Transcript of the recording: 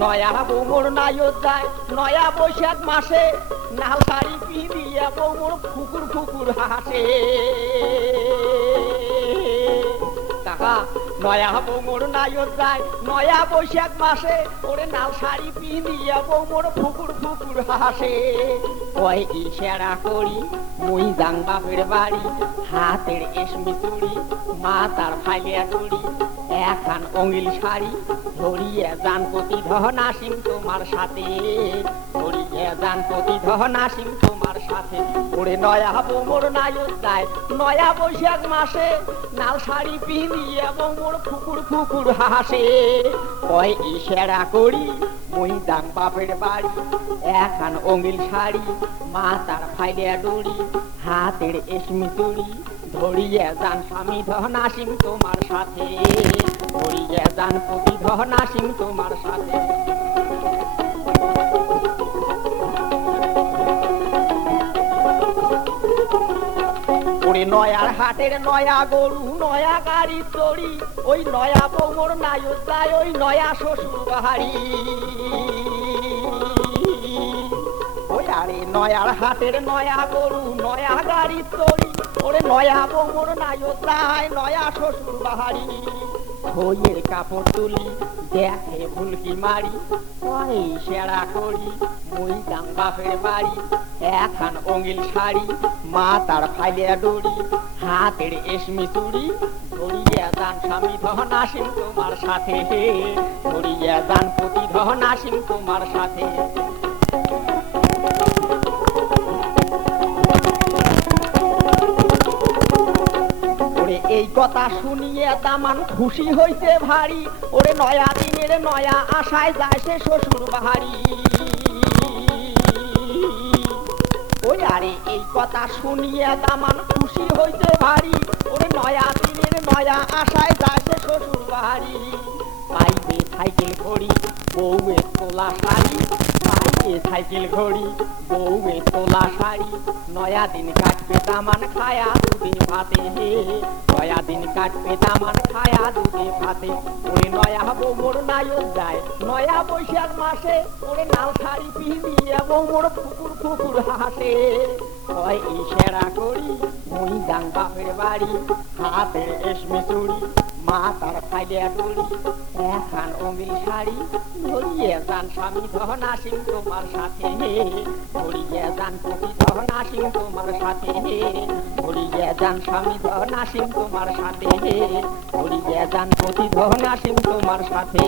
নয়া বৌমোর নাইত যায় নয়া বৈশাখ মাসে নাল শাড়ি পিঁধিয়া বৌমোর ফুকুর ফুকুর হাসে কাকা নয়া বৌমোর নাইত যায় নয়া বৈশাখ মাসে ওরে নাল শাড়ি পিঁধিয়া বৌমোর ফুকুর ফুকুর হাসে কয় ইশারা করি মুই যাং বাপের বাড়ি হাতের এসমি চুড়ি মাথার ফাইলিয়া টুড়ি এখান অঙ্গিল শাড়ি ধরিয়ে যান প্রতিধন আসিম তোমার সাথে ধরিয়ে যান প্রতিধন আসিম তোমার সাথে ওরে নয়া বৌমোর নাইত যায় নয়া বৈশাখ মাসে নাল শাড়ি পিঁধিয়ে বৌমোর ফুকুর ফুকুর হাসে কয় ইশারা করি মুই যাং বাপের বাড়ি এখান অঙ্গিল শাড়ি মাথার ফাইলিয়া ডুড়ি হাতের এসমি চুড়ি ধরিয়ে যান স্বামী ধন আসিম তোমার সাথে ধরিয়ে যান প্রতিধন আসিম তোমার সাথে ওরে নয়ার হাটের নয়া গরু নয়া গাড়ি চড়ি ওই নয়া বৌমোর নাইত যায় ওই নয়া শ্বশুর বাড়ি ওই আরে নয়ার হাটের নয়া গরু নয়া গাড়ি চড়ি ওরে নয়া বৌমোর নাইত যায় নয়া শ্বশুর বাড়ি বইয়ের কাপড় তুলি দেখে ভুলকি মারি কয় সেরা করি মুই যাং বাপের বাড়ি এখান অঙ্গিল শাড়ি মাথার ফাইলিয়া ডুড়ি হাতের এসমি চুড়ি ধরিয়ে যান স্বামী ধন আসিম তোমার সাথে ধরিয়ে যান প্রতিধন আসিম তোমার সাথে এই কথা শুনিয়ে দামান খুশি হইতে ভারী ওরে নয়া দিনের নয়া আশায় যায় সে শ্বশুর বাড়ি ওই আরে এই কথা শুনিয়ে দামান খুশি হইতে ভারী ওরে নয়া দিনের নয়া আশায় যায় সে শ্বশুর বাড়ি পাইবে সাইকেল ঘড়ি বউয়ে তোলা শাড়ি পাইবে সাইকেল ঘড়ি বউয়ে তোলা শাড়ি নয়া দিন কাটবে দামান খায়া দুধে ভাতে নয়া দিন কাটবে দামান খায়া দুধে ভাতে ওরে নয়া বৌমোর নাইত যায় নয়া বৈশাখ মাসে ওরে নাল শাড়ি পিঁধিয়ে বৌমোর ফুকুর ফুকুর হাসে কয় ইশারা করি মুই যাং বাপের বাড়ি হাতের এসমি চুড়ি মাথার ফাইলিয়া ডুড়ি এখান অঙ্গিল শাড়ি ধরিয়ে যান স্বামী ধন আসিম তোমার সাথে ধরিয়ে যান প্রতিধন আসিম তোমার সাথে ধরিয়ে যান স্বামী ধন আসিম তোমার সাথে ধরিয়ে যান প্রতিধন আসিম তোমার সাথে